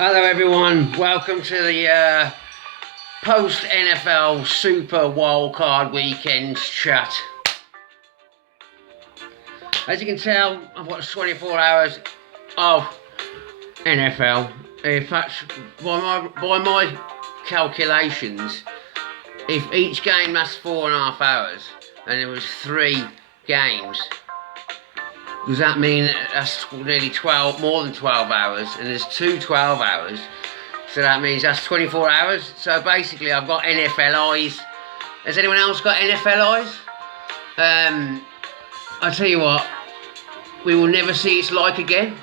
Hello everyone, welcome to the post-NFL Super Wildcard Weekend chat. As you can tell, I've watched 24 hours of NFL. In fact, by my calculations, if each game lasts 4.5 hours and there was 3 games, does that mean that's nearly 12, more than 12 hours, and there's 12 hours, so that means that's 24 hours. So basically I've got NFL eyes. Has anyone else got NFL eyes? I tell you what, we will never see its like again.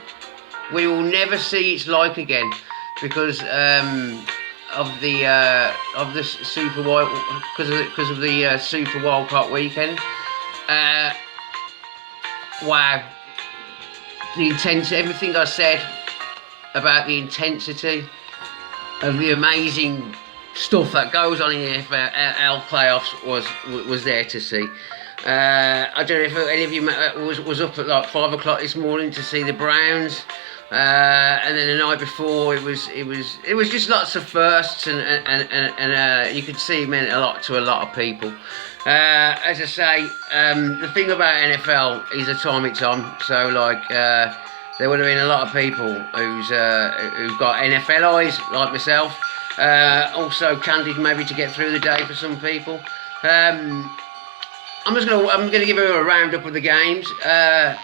We will never see its like again because of the Super Wild, because of the Super Wildcard Weekend. Wow, the intensity, everything I said about the intensity of the amazing stuff that goes on in the NFL playoffs was there to see. I don't know if any of you was up at like 5 o'clock this morning to see the Browns, and then the night before it was just lots of firsts, and you could see it meant a lot to a lot of people. As I say, the thing about NFL is the time it's on. So like, there would have been a lot of people who've got NFL eyes like myself. Also candid maybe to get through the day for some people. I'm gonna give you a roundup of the games. I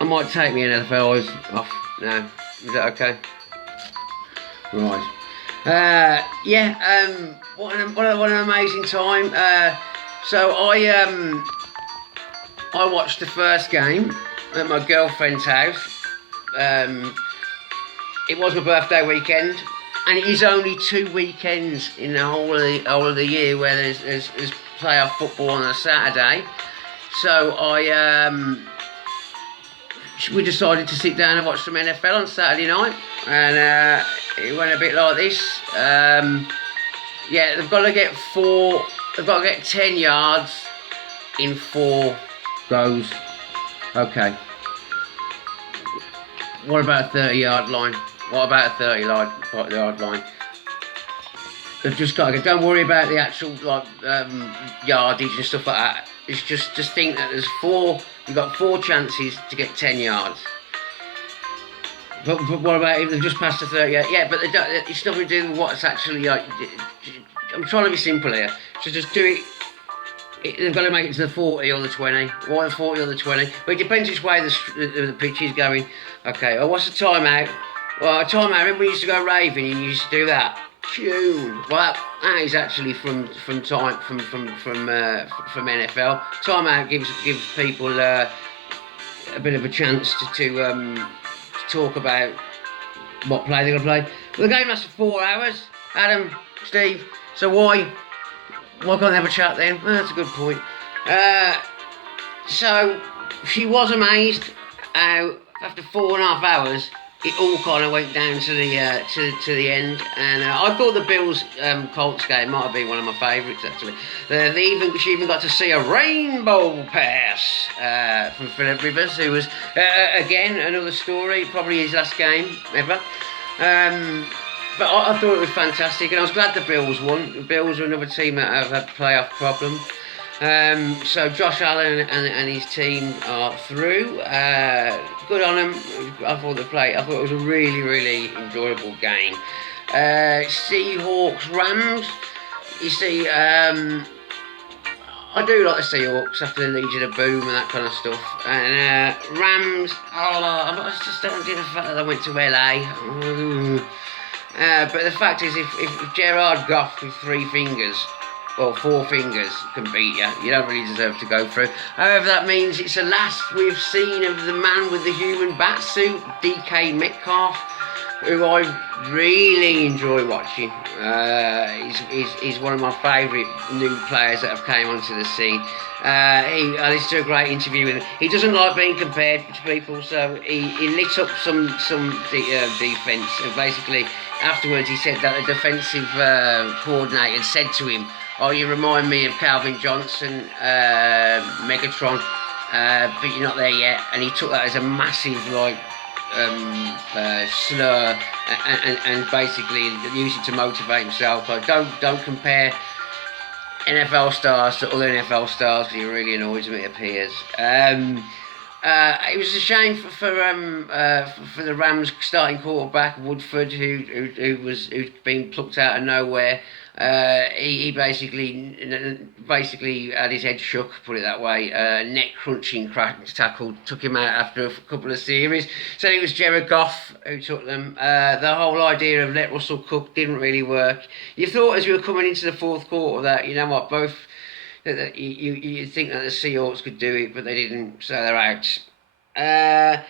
might take my NFL eyes off now. Is that okay? Right. What an amazing time. So I watched the first game at my girlfriend's house. It was my birthday weekend, and it is only 2 weekends in the whole of the year where there's playoff football on a Saturday. So we decided to sit down and watch some NFL on Saturday night, and it went a bit like this. They've got to get 10 yards in 4 goes. Okay. What about a 30-yard line? What about a 30-yard line? They've just got to get. Don't worry about the actual yardage and stuff like that. It's just think that there's 4. You've got 4 chances to get 10 yards. But what about if they've just passed the 30? Yeah, but it's nothing to do with what's actually. I'm trying to be simple here. So just do it. They've got to make it to the 40 or the 20, or the 40 or the 20. But it depends which way the pitch is going. Okay. Oh, what's the timeout? Well, a timeout. Remember we used to go raving and you used to do that. Tune. Well, that is actually from NFL. Timeout gives people a bit of a chance to talk about what play they're going to play. Well, the game lasts for 4 hours. Adam, Steve. So why can't they have a chat then? Well, that's a good point. So she was amazed how after 4.5 hours it all kind of went down to the end, and I thought the Bills Colts game might have been one of my favourites actually. She even got to see a rainbow pass from Philip Rivers, who was again another story, probably his last game ever. But I thought it was fantastic, and I was glad the Bills won. The Bills are another team that have had playoff problems. So Josh Allen and his team are through. Good on them. I thought it was a really, really enjoyable game. Seahawks Rams. You see, I do like the Seahawks after the Legion of Boom and that kind of stuff. And Rams, I just don't get the fact that I went to LA. But the fact is, if Gerard Goff with 3 fingers, or 4 fingers, can beat you, you don't really deserve to go through. However, that means it's the last we've seen of the man with the human bat suit, DK Metcalf, who I really enjoy watching. He's one of my favourite new players that have came onto the scene. I listened to a great interview with him. He doesn't like being compared to people, so he lit up some defence, and basically afterwards he said that the defensive coordinator had said to him, "Oh, you remind me of Calvin Johnson, Megatron, but you're not there yet." And he took that as a massive slur and basically use it to motivate himself. Like, don't compare NFL stars to other NFL stars because he really annoys me, it appears. It was a shame for the Rams starting quarterback Woodford, who'd been plucked out of nowhere. He basically had his head shook, put it that way. Neck crunching tackle took him out after a couple of series. So it was Jared Goff who took them. The whole idea of let Russell cook didn't really work. You thought as we were coming into the fourth quarter that, you know what, both that you think that the Seahawks could do it, but they didn't, so they're out. Now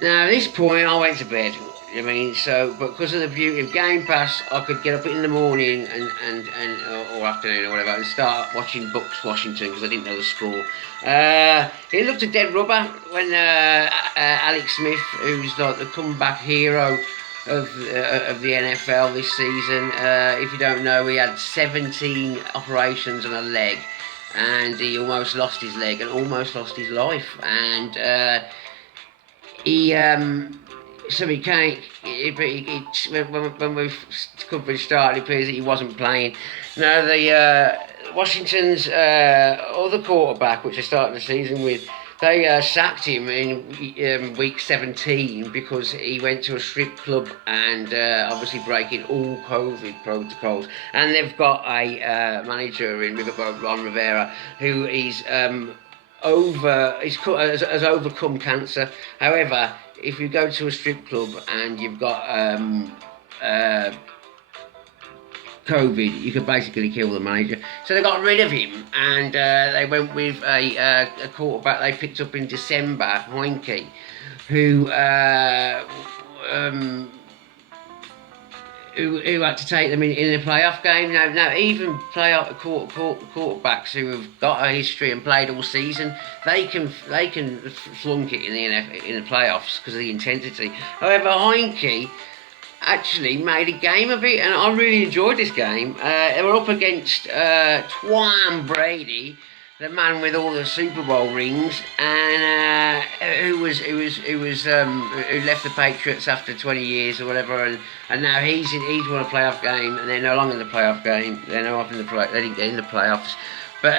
at this point I went to bed. I mean, so, but because of the beauty of Game Pass, I could get up in the morning or afternoon or whatever and start watching Bucks Washington because I didn't know the score. It looked a dead rubber when Alex Smith, who's like the comeback hero of the NFL this season, if you don't know, he had 17 operations on a leg, and he almost lost his leg and almost lost his life, and he. So he can't. When we coverage started, it appears that he wasn't playing. Now the Washington's other quarterback, which they started the season with, they sacked him in week 17 because he went to a strip club and obviously breaking all COVID protocols. And they've got a manager in Riverboat, Ron Rivera, who is has overcome cancer. However, if you go to a strip club and you've got COVID, you could basically kill the manager. So they got rid of him, and they went with a quarterback they picked up in December, Heinke, who had to take them in a playoff game. Now even playoff quarterbacks who have got a history and played all season, they can flunk it in the playoffs because of the intensity. However, Heinke actually made a game of it, and I really enjoyed this game. They were up against Tom Brady, the man with all the Super Bowl rings, and who left the Patriots after 20 years or whatever, and now he's won a playoff game, and they're no longer in the playoff game. They're now up in they didn't get in the playoffs, but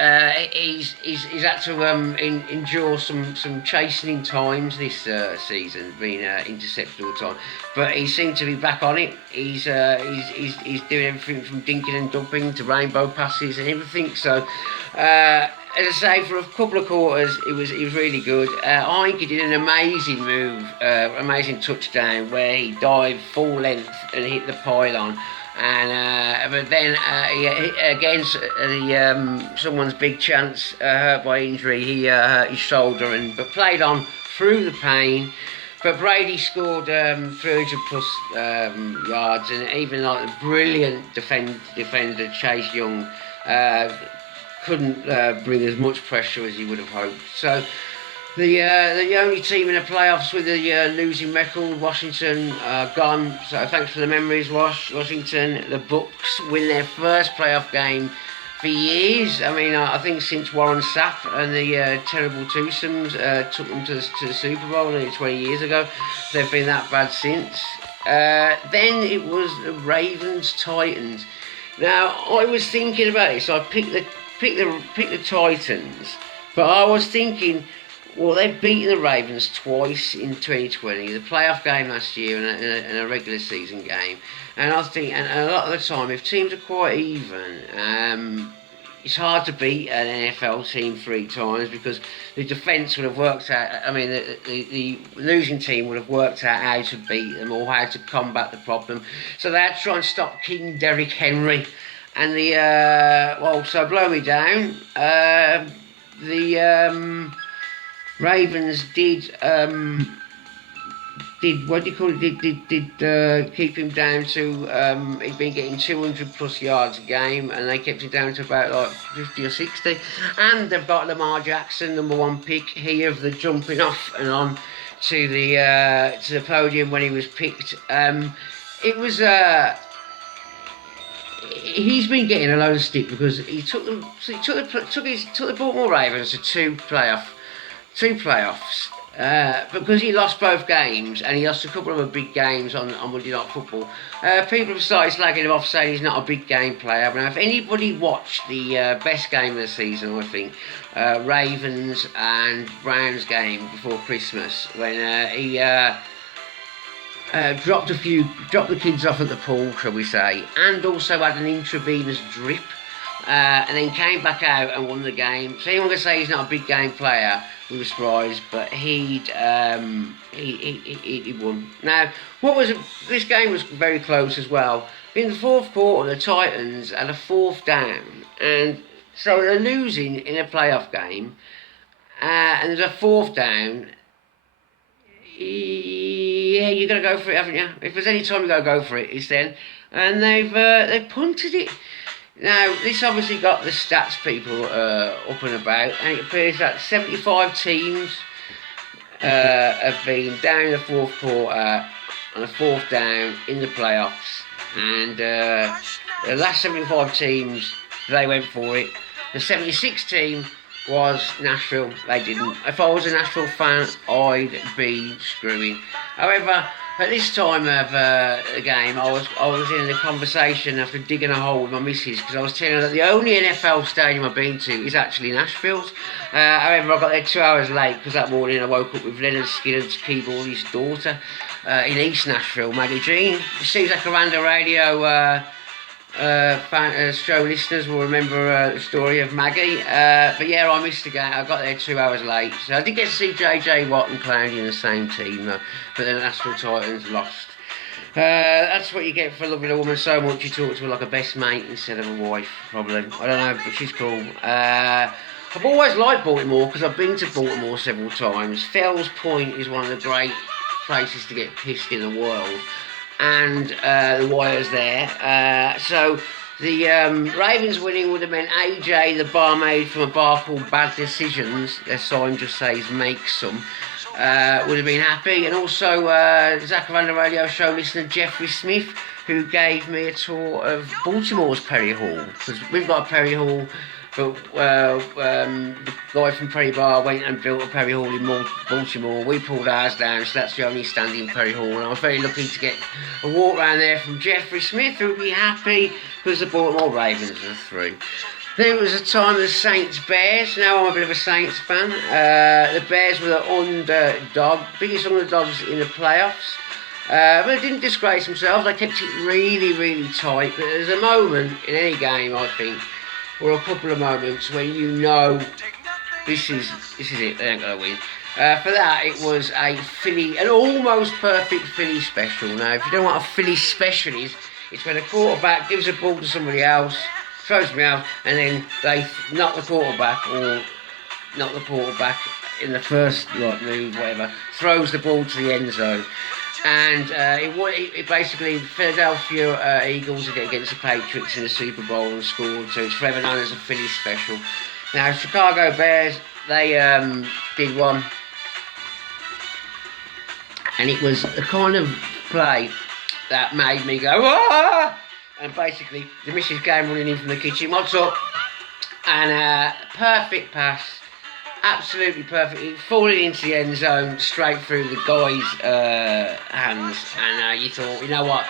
he's had to endure some chastening times this season, being intercepted all the time. But he seemed to be back on it. He's doing everything from dinking and dumping to rainbow passes and everything. So. As I say, for a couple of quarters, it was really good. Heinke did an amazing move, amazing touchdown where he dived full length and hit the pylon. And but then against someone's big chance, hurt by injury, he hurt his shoulder but played on through the pain. But Brady scored 300 plus yards, and even like the brilliant defender Chase Young couldn't bring as much pressure as he would have hoped. So the only team in the playoffs with a losing record, Washington, gone. So thanks for the memories, Washington. The Bucks win their first playoff game for years. I mean, I think since Warren Sapp and the terrible twosomes took them to the Super Bowl nearly 20 years ago. They've been that bad since. Then it was the Ravens-Titans. Now, I was thinking about this. I picked the Titans, but I was thinking, well, they've beaten the Ravens twice in 2020, the playoff game last year and a regular season game. And I think, and a lot of the time, if teams are quite even, it's hard to beat an NFL team 3 times because the defence would have worked out. I mean, the losing team would have worked out how to beat them or how to combat the problem. So they had to try and stop King Derrick Henry. And so blow me down. The Ravens did what do you call it? Did keep him down to he'd been getting 200 plus yards a game, and they kept him down to about like 50 or 60. And they've got Lamar Jackson, number 1 pick, here of the jumping off and on to the podium when he was picked. It was. He's been getting a load of stick because he took the Baltimore Ravens to two playoffs, because he lost both games and he lost a couple of other big games on Monday Night Football, people have started slagging him off saying he's not a big game player. But now, if anybody watched the best game of the season, I think, Ravens and Browns game before Christmas, when he dropped the kids off at the pool, shall we say, and also had an intravenous drip, and then came back out and won the game. So anyone can say he's not a big game player, we were surprised, but he won. Now, this game was very close as well. In the fourth quarter, the Titans had a fourth down, and so they're losing in a playoff game, and there's a fourth down. Yeah, you're gonna go for it, haven't you? If there's any time you gotta go for it, it's then. And they've punted it. Now, this obviously got the stats people up and about, and it appears that 75 teams have been down in the fourth quarter on a fourth down in the playoffs, and the last 75 teams, they went for it. The 76 team was Nashville. They didn't. If I was a Nashville fan, I'd be screwing. However, at this time of the game, I was in a conversation after digging a hole with my missus, because I was telling her that the only NFL stadium I've been to is actually Nashville's. However, I got there 2 hours late because that morning I woke up with Leonard Skinner's keyboardist daughter in East Nashville, Maggie Jean. You see, Zacharanda radio show listeners will remember the story of Maggie. But yeah, I missed the game. I got there 2 hours late. So I did get to see JJ Watt and Clowney in the same team, though. But then the Nashville Titans lost. That's what you get for loving a woman so much. You talk to her like a best mate instead of a wife, probably. I don't know, but she's cool. I've always liked Baltimore because I've been to Baltimore several times. Fells Point is one of the great places to get pissed in the world. And the Wire's there. So the Ravens winning would have meant AJ, the barmaid from a bar called Bad Decisions, their sign just says make some, would have been happy. And also Zacharanda radio show listener Jeffrey Smith, who gave me a tour of Baltimore's Perry Hall, because we've got a Perry Hall. But the guy from Perry Bar went and built a Perry Hall in Baltimore. We pulled ours down, so that's the only standing Perry Hall. And I was very lucky to get a walk around there from Jeffrey Smith, who would be happy because the Baltimore Ravens are through. Then it was a time of the Saints-Bears. Now I'm a bit of a Saints fan. The Bears were the biggest underdogs in the playoffs. But they didn't disgrace themselves. They kept it really, really tight. But there's a moment in any game, I think, or a couple of moments where you know this is it, they ain't going to win. For that, it was an almost perfect Philly special. Now, if you don't know what a Philly special is, it's when a quarterback gives a ball to somebody else, throws them out, and then they knock the quarterback in the first move, whatever, throws the ball to the end zone. And it basically, Philadelphia Eagles against the Patriots in the Super Bowl and scored, so it's forever known as a Philly special. Now, Chicago Bears, they did one, and it was a kind of play that made me go, ah! And basically, the missus came running in from the kitchen, what's up? And perfect pass. Absolutely perfect. It falling into the end zone, straight through the guy's hands. And you thought, you know what?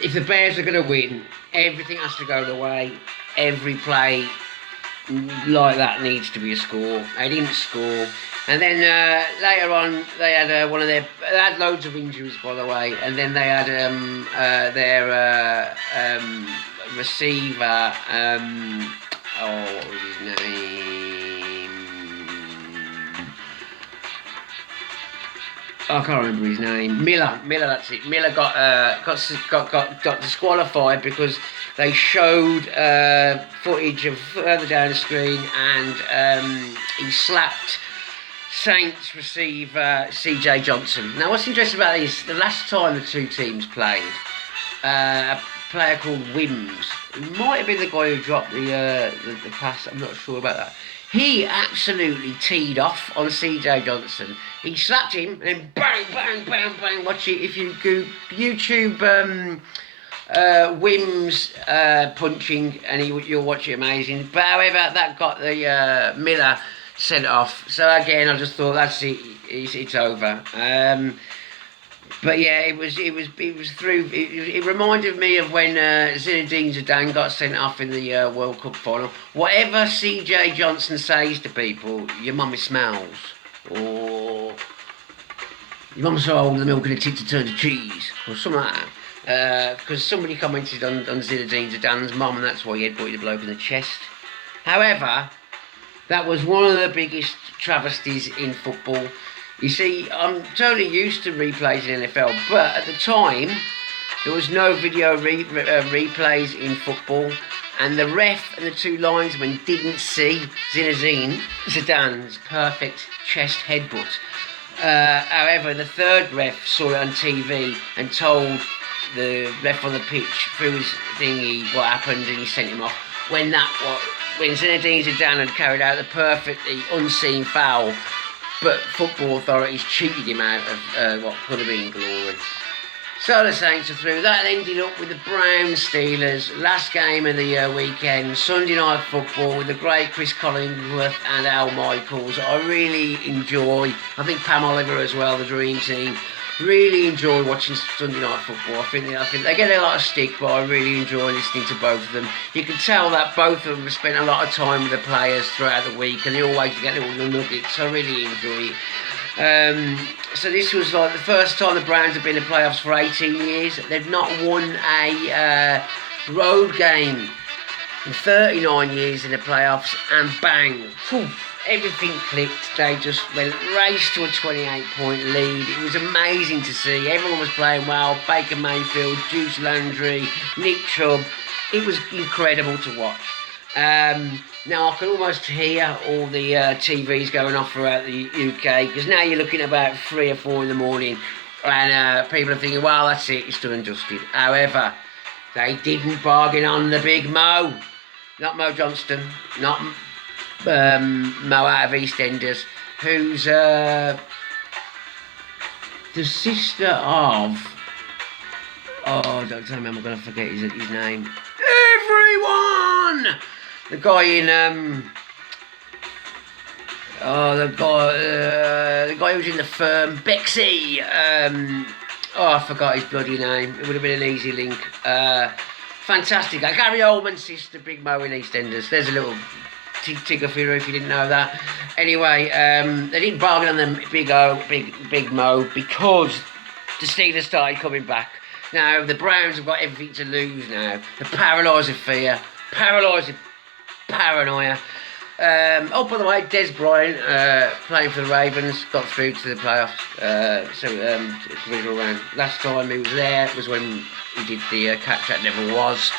If the Bears are going to win, everything has to go the way. Every play like that needs to be a score. They didn't score. And then later on, they had they had loads of injuries, by the way. And then they had their receiver. What was his name? I can't remember his name. Miller, that's it. Miller got disqualified because they showed footage of further down the screen, and he slapped Saints receiver C.J. Johnson. Now, what's interesting about this? The last time the two teams played, a player called Wims, who might have been the guy who dropped the pass. I'm not sure about that. He absolutely teed off on C.J. Johnson. He slapped him and then bang, bang, bang, bang. Watch it if you go YouTube Wims punching, and you'll watch it amazing. But however, that got the Miller sent off. So again, I just thought that's it. It's over. But yeah, it was through. It reminded me of when Zinedine Zidane got sent off in the World Cup final. Whatever C.J. Johnson says to people, your mummy smells, or your mum's so old the milk in a tit to turn to cheese, or something like that. Because somebody commented on Zinedine Zidane's mum, and that's why he headbutted the bloke in the chest. However, that was one of the biggest travesties in football. You see, I'm totally used to replays in NFL, but at the time, there was no video replays in football, and the ref and the two linesmen didn't see Zinedine Zidane's perfect chest headbutt. However, the third ref saw it on TV and told the ref on the pitch through his thingy what happened, and he sent him off. When Zinedine Zidane had carried out the perfectly unseen foul, but football authorities cheated him out of what could have been glory. So the Saints are through. That ended up with the Browns Steelers, last game of the weekend, Sunday night football with the great Chris Collinsworth and Al Michaels. I really enjoy, I think Pam Oliver as well, the Dream Team. Really enjoy watching Sunday night football. I think they get a lot of stick, but I really enjoy listening to both of them. You can tell that both of them have spent a lot of time with the players throughout the week, and they always get all the nuggets. I really enjoy it. So this was like the first time the Browns have been in the playoffs for 18 years. They've not won a road game in 39 years in the playoffs, and bang, poof, everything clicked. They just raced to a 28-point lead. It was amazing to see. Everyone was playing well. Baker Mayfield, Juice Landry, Nick Chubb. It was incredible to watch. Now I can almost hear all the TVs going off throughout the UK, because now you're looking at about 3 or 4 in the morning, and people are thinking, well, that's it, it's done and dusted. However, they didn't bargain on the big Mo. Not Mo Johnston, not Mo out of EastEnders, who's the sister of, don't tell me I'm going to forget his name. Everyone! The guy in the guy who's in The Firm, Bexy. I forgot his bloody name. It would have been an easy link. Fantastic. Gary Oldman's sister, Big Mo in EastEnders. There's a little ticker for you if you didn't know that. Anyway, they didn't bargain on them Big Mo, because the Steelers started coming back. Now the Browns have got everything to lose now. They're paralysed with fear, paralysed with paranoia. By the way, Des Bryant, playing for the Ravens, got through to the playoffs. Divisional round. Last time he was there was when he did the catch that never was.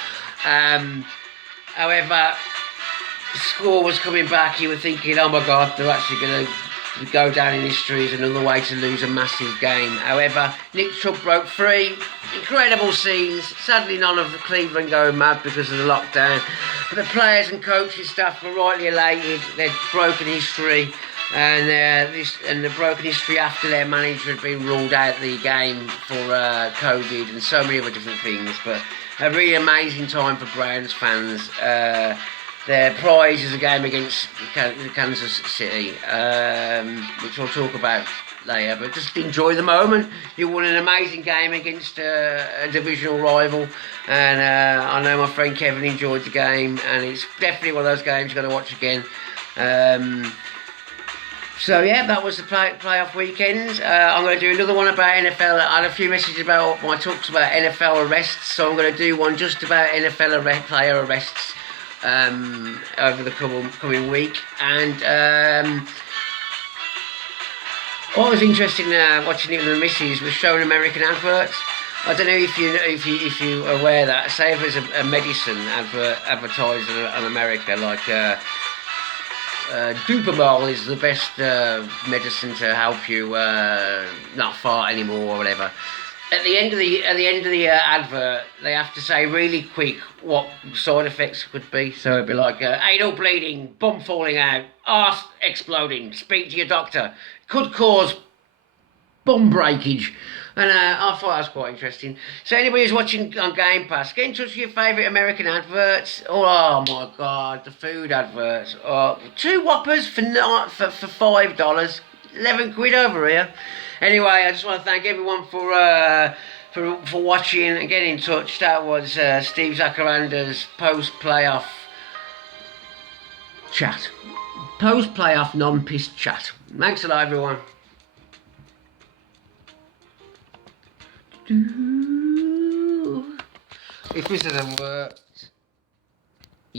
However, the score was coming back. You were thinking, oh my God, they're actually going to go down in history as another way to lose a massive game. However, Nick Chubb broke free. Incredible scenes. Sadly, none of the Cleveland going mad because of the lockdown. But the players and coaching staff were rightly elated. They'd broken history, and the broken history after their manager had been ruled out of the game for COVID and so many other different things. But a really amazing time for Browns fans. Their prize is a game against Kansas City, which I'll talk about later, but just enjoy the moment. You won an amazing game against a divisional rival, and I know my friend Kevin enjoyed the game, and it's definitely one of those games you've got to watch again. So yeah, that was the playoff weekend. I'm going to do another one about NFL. I had a few messages about my talks about NFL arrests, so I'm going to do one just about NFL player arrests over the coming week. And what was interesting watching it with the missus was showing American adverts. I don't know if you are aware that, say if there's a medicine advertised in America, like Dupermol is the best medicine to help you not fart anymore or whatever. At the end of the advert, they have to say really quick what side effects could be. So it'd be like anal bleeding, bum falling out, arse exploding. Speak to your doctor. Could cause bum breakage. And I thought that was quite interesting. So anybody who's watching on Game Pass, get in touch with your favourite American adverts. Oh my God, the food adverts. Oh, 2 Whoppers for $5. 11 quid over here. Anyway, I just want to thank everyone for watching and getting in touch. That was Steve Zacharanda's post-playoff chat. Post-playoff non-pissed chat. Thanks a lot, everyone. If this doesn't work...